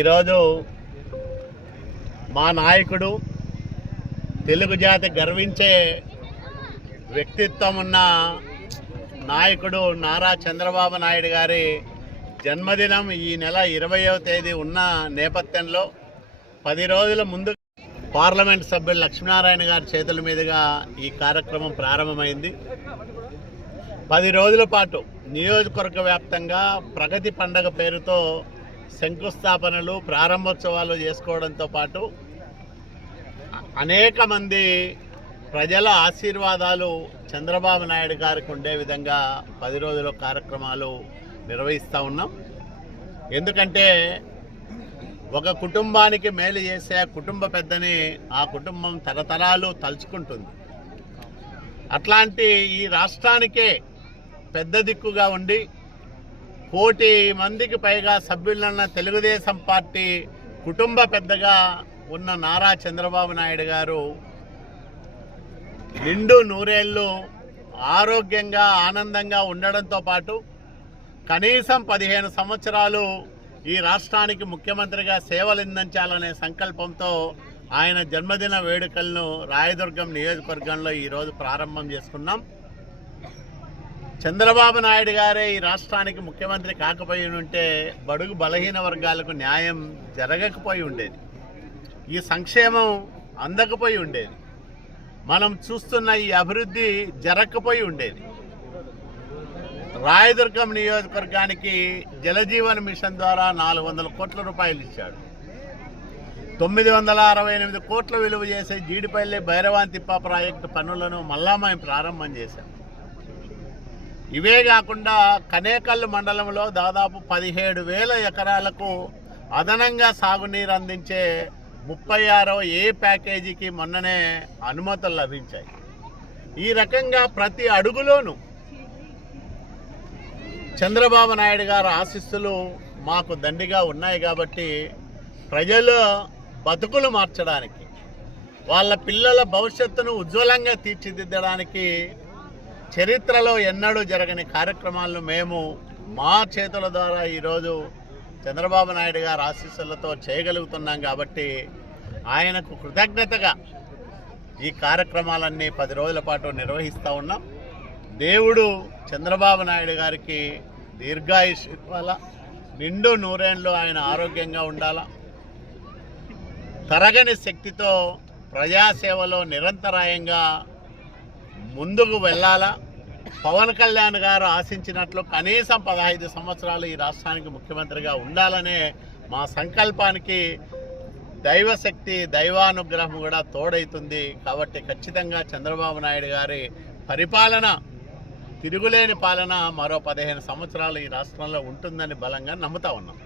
ఈరోజు మా నాయకుడు, తెలుగు జాతి గర్వించే వ్యక్తిత్వం ఉన్న నాయకుడు నారా చంద్రబాబు నాయుడు గారి జన్మదినం ఈ నెల 20వ తేదీ ఉన్న నేపథ్యంలో 10 రోజుల ముందు పార్లమెంట్ సభ్యులు లక్ష్మీనారాయణ గారి చేతుల మీదుగా ఈ కార్యక్రమం ప్రారంభమైంది. 10 రోజుల పాటు నియోజకవర్గ వ్యాప్తంగా ప్రగతి పండగ పేరుతో శంకుస్థాపనలు, ప్రారంభోత్సవాలు చేసుకోవడంతో పాటు అనేక మంది ప్రజల ఆశీర్వాదాలు చంద్రబాబు నాయుడు గారికి ఉండే విధంగా 10 రోజుల కార్యక్రమాలు నిర్వహిస్తూ ఉన్నాం. ఎందుకంటే ఒక కుటుంబానికి మేలు చేసే కుటుంబ పెద్దని ఆ కుటుంబం తరతరాలు తలుచుకుంటుంది. అట్లాంటి ఈ రాష్ట్రానికే పెద్ద దిక్కుగా ఉండి 1 కోటి మందికి పైగా సభ్యులున్న తెలుగుదేశం పార్టీ కుటుంబ పెద్దగా ఉన్న నారా చంద్రబాబు నాయుడు గారు నిండు నూరేళ్ళు ఆరోగ్యంగా ఆనందంగా ఉండడంతో పాటు కనీసం 15 సంవత్సరాలు ఈ రాష్ట్రానికి ముఖ్యమంత్రిగా సేవలందించాలనే సంకల్పంతో ఆయన జన్మదిన వేడుకలను రాయదుర్గం నియోజకవర్గంలో ఈరోజు ప్రారంభం చేసుకున్నాం. చంద్రబాబు నాయుడు గారే ఈ రాష్ట్రానికి ముఖ్యమంత్రి కాకపోయి ఉంటే బడుగు బలహీన వర్గాలకు న్యాయం జరగకపోయి ఉండేది, ఈ సంక్షేమం అందకపోయి ఉండేది, మనం చూస్తున్న ఈ అభివృద్ధి జరగకపోయి ఉండేది. రాయదుర్గం నియోజకవర్గానికి జలజీవన్ మిషన్ ద్వారా 400 కోట్ల రూపాయలు ఇచ్చాడు. 968 కోట్ల విలువ చేసే జీడిపల్లి భైరవాంతిప్ప ప్రాజెక్టు పనులను మళ్ళా మేము ప్రారంభం చేశాం. ఇవే కాకుండా కనేకల్లు మండలంలో దాదాపు 17,000 ఎకరాలకు అదనంగా సాగునీరు అందించే 36వ ఏ ప్యాకేజీకి మొన్ననే అనుమతులు లభించాయి. ఈ రకంగా ప్రతి అడుగులోనూ చంద్రబాబు నాయుడు గారి ఆశీస్సులు మాకు దండిగా ఉన్నాయి. కాబట్టి ప్రజల బతుకులు మార్చడానికి, వాళ్ళ పిల్లల భవిష్యత్తును ఉజ్వలంగా తీర్చిదిద్దడానికి చరిత్రలో ఎన్నడూ జరగని కార్యక్రమాలను మేము మా చేతుల ద్వారా ఈరోజు చంద్రబాబు నాయుడు గారి ఆశీస్సులతో చేయగలుగుతున్నాం. కాబట్టి ఆయనకు కృతజ్ఞతగా ఈ కార్యక్రమాలన్నీ 10 రోజుల పాటు నిర్వహిస్తూ ఉన్నాం. దేవుడు చంద్రబాబు నాయుడు గారికి దీర్ఘాయుష్ ఇవ్వాలా, నిండు నూరేళ్ళు ఆయన ఆరోగ్యంగా ఉండాలా, తరగని శక్తితో ప్రజాసేవలో నిరంతరాయంగా ముందుకు వెళ్ళాలా. పవన్ కళ్యాణ్ గారు ఆశించినట్లు కనీసం 15 సంవత్సరాలు ఈ రాష్ట్రానికి ముఖ్యమంత్రిగా ఉండాలనే మా సంకల్పానికి దైవశక్తి, దైవానుగ్రహం కూడా తోడైతుంది. కాబట్టి ఖచ్చితంగా చంద్రబాబు నాయుడు గారి పరిపాలన, తిరుగులేని పాలన మరో 15 సంవత్సరాలు ఈ రాష్ట్రంలో ఉంటుందని బలంగా నమ్ముతా ఉన్నాం.